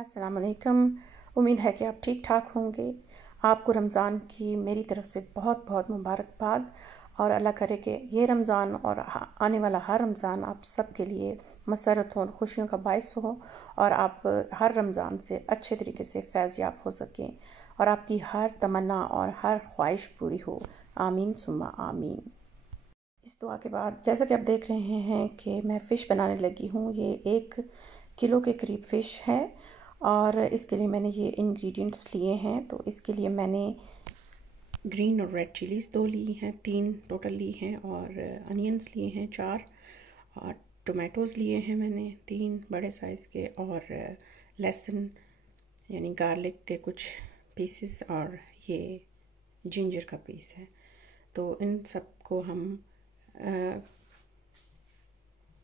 अस्सलाम वालेकुम। उम्मीद है कि आप ठीक ठाक होंगे। आपको रमज़ान की मेरी तरफ से बहुत बहुत मुबारकबाद और अल्लाह करे कि ये रमज़ान और आने वाला हर रमज़ान आप सब के लिए मसरत हो, खुशियों का बायस हो और आप हर रमज़ान से अच्छे तरीके से फैज़याब हो सकें और आपकी हर तमन्ना और हर ख्वाहिश पूरी हो। आमीन सुम्मा आमीन। इस दुआ के बाद जैसा कि आप देख रहे हैं कि मैं फ़िश बनाने लगी हूँ। ये 1 किलो के करीब फ़िश है और इसके लिए मैंने ये इंग्रेडिएंट्स लिए हैं। तो इसके लिए मैंने ग्रीन और रेड चिलीज़ 2 ली हैं, 3 टोटल ली हैं और अनियंस लिए हैं 4 और टोमेटोज़ लिए हैं मैंने 3 बड़े साइज़ के और लहसुन यानी गार्लिक के कुछ पीसेस और ये जिंजर का पीस है। तो इन सब को हम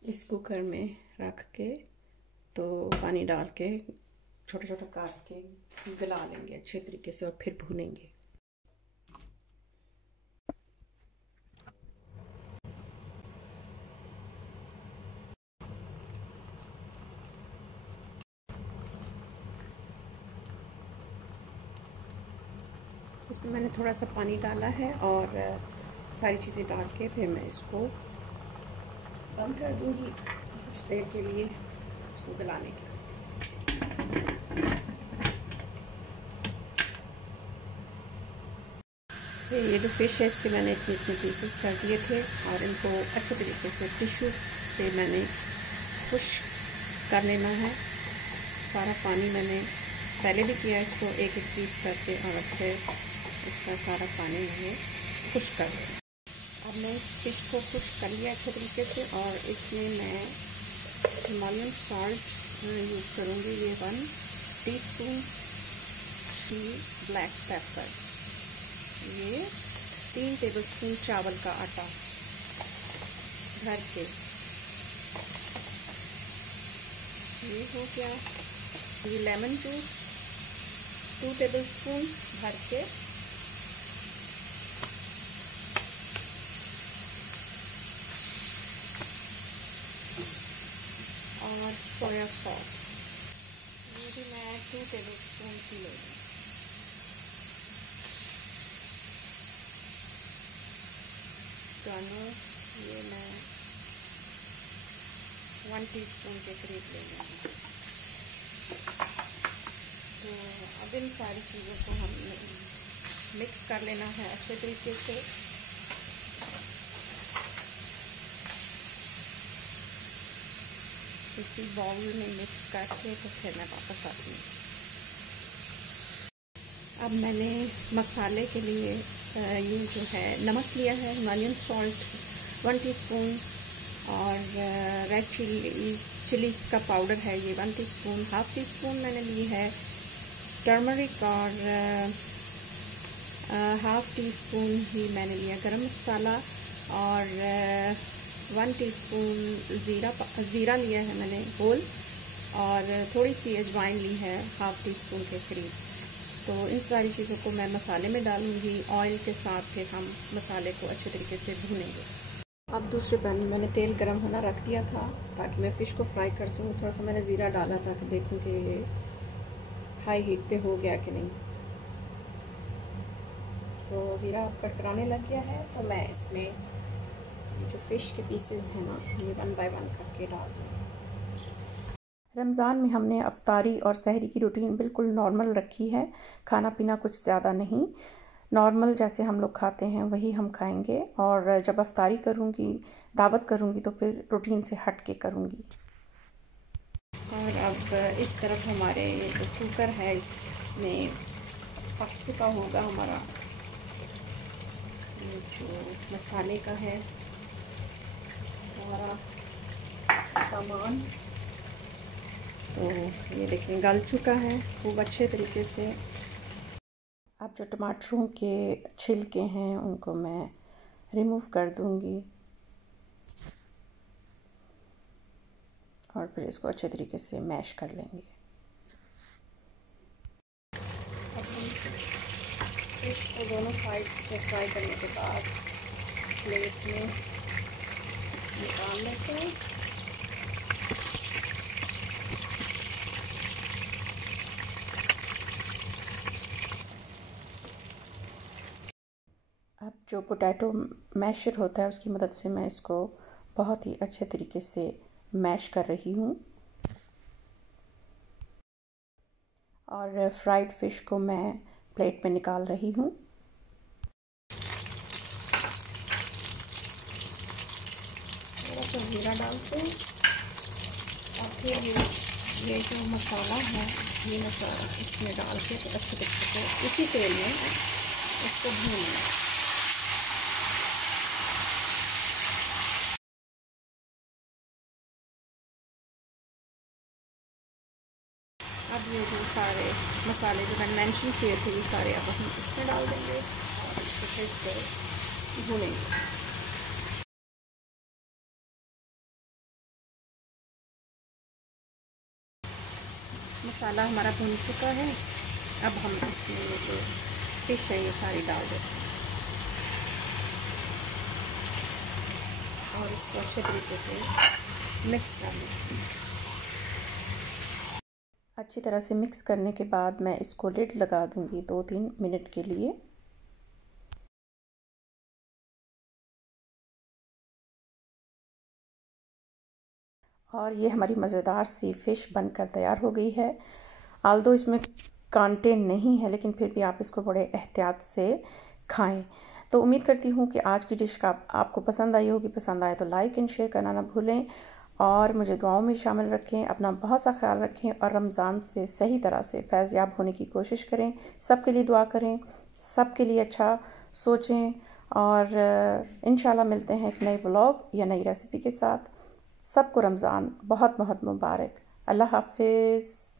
इस कुकर में रख के तो पानी डाल के छोटा छोटा काट के गला लेंगे अच्छे तरीके से और फिर भूनेंगे। इसमें मैंने थोड़ा सा पानी डाला है और सारी चीज़ें डाल के फिर मैं इसको बंद कर दूंगी कुछ देर के लिए इसको गलाने के लिए। ये जो फ़िश है इसके मैंने इतने इतने पीसेस कर दिए थे और इनको अच्छे तरीके से टिश्यू से मैंने खुश कर लेना है। सारा पानी मैंने पहले भी किया इसको एक एक पीस करके और अब फिर इसका सारा पानी मैंने खुश कर दिया। अब मैं इस फ़िश को खुश कर लिया अच्छे तरीके से और इसमें मैं हिमालयन सॉल्ट यूज़ करूँगी। ये 1 टीस्पून ब्लैक पेपर, ये 3 टेबलस्पून चावल का आटा भर के, ये हो गया। ये लेमन जूस 2 टेबलस्पून भर के, और सोया सॉस ये भी मैं 2 टेबलस्पून की ले लूँ। गानो ये मैं 1 टीस्पून के करीब ले लूँगी। तो अब इन सारी चीज़ों को हम मिक्स कर लेना है अच्छे तरीके से। इसी बाउल में मिक्स करके तो फिर मैं वापस आती हूँ। अब मैंने मसाले के लिए ये जो है नमक लिया है, हिमालयन सॉल्ट 1 टीस्पून और रेड चिलीज़ का पाउडर है ये 1 टीस्पून, हाफ टीस्पून मैंने ली है टर्मरिक और हाफ टीस्पून ही मैंने लिया गरम मसाला और 1 टीस्पून ज़ीरा लिया है मैंने होल और थोड़ी सी अजवाइन ली है हाफ टीस्पून के करीब। तो इन सारी चीज़ों को मैं मसाले में डालूंगी ऑयल के साथ, फिर हम मसाले को अच्छे तरीके से भूनेंगे। अब दूसरे पैन में मैंने तेल गरम होना रख दिया था ताकि मैं फ़िश को फ्राई कर सकूँ। थोड़ा सा मैंने ज़ीरा डाला था कि देखूँ कि ये हाई हीट पे हो गया कि नहीं। तो ज़ीरा कड़कड़ाने लग गया है तो मैं इसमें जो फ़िश के पीसेस हैं ना ये 1 बाय 1 करके डाल दूँगी। रमज़ान में हमने अफ्तारी और सहरी की रूटीन बिल्कुल नॉर्मल रखी है। खाना पीना कुछ ज़्यादा नहीं, नॉर्मल जैसे हम लोग खाते हैं वही हम खाएंगे और जब अफ्तारी करूँगी, दावत करूँगी तो फिर रूटीन से हट के करूँगी। और अब इस तरफ हमारे जो कुकर है इसमें पक चुका होगा हमारा जो मसाले का है सारा सामान। तो ये देखिए गल चुका है खूब अच्छे तरीके से। अब जो टमाटरों के छिलके हैं उनको मैं रिमूव कर दूंगी और फिर इसको अच्छे तरीके से मैश कर लेंगे। इसको दोनों साइड से फ्राई करने के बाद प्लेट में निकाल लेते हैं। जो पोटैटो मैशर होता है उसकी मदद से मैं इसको बहुत ही अच्छे तरीके से मैश कर रही हूँ। और फ्राइड फ़िश को मैं प्लेट में निकाल रही हूँ। थोड़ा सा ज़ीरा डालते हैं और फिर ये जो मसाला है ये मसाला इसमें डाल के तो अच्छे तरीके से इसी तेल में इसको भूनना। अब ये जो सारे मसाले जो मैंने मेंशन किए थे ये सारे अब हम इसमें डाल देंगे और इसको फिर से भूनेंगे। मसाला हमारा भून चुका है। अब हम इसमें ये जो फिश है ये सारी डाल देते हैं और इसको अच्छे तरीके से मिक्स कर लें। अच्छी तरह से मिक्स करने के बाद मैं इसको लिड लगा दूंगी 2-3 मिनट के लिए। और ये हमारी मज़ेदार सी फ़िश बनकर तैयार हो गई है। आल्दो इसमें कांटे नहीं है लेकिन फिर भी आप इसको बड़े एहतियात से खाएं। तो उम्मीद करती हूँ कि आज की डिश का आपको पसंद आई होगी। पसंद आए तो लाइक एंड शेयर करना ना भूलें और मुझे दुआओं में शामिल रखें। अपना बहुत सा ख्याल रखें और रमज़ान से सही तरह से फैज़याब होने की कोशिश करें। सबके लिए दुआ करें, सबके लिए अच्छा सोचें और इंशाल्लाह मिलते हैं एक नए व्लॉग या नई रेसिपी के साथ। सबको रमज़ान बहुत बहुत मुबारक। अल्लाह हाफ़िज़।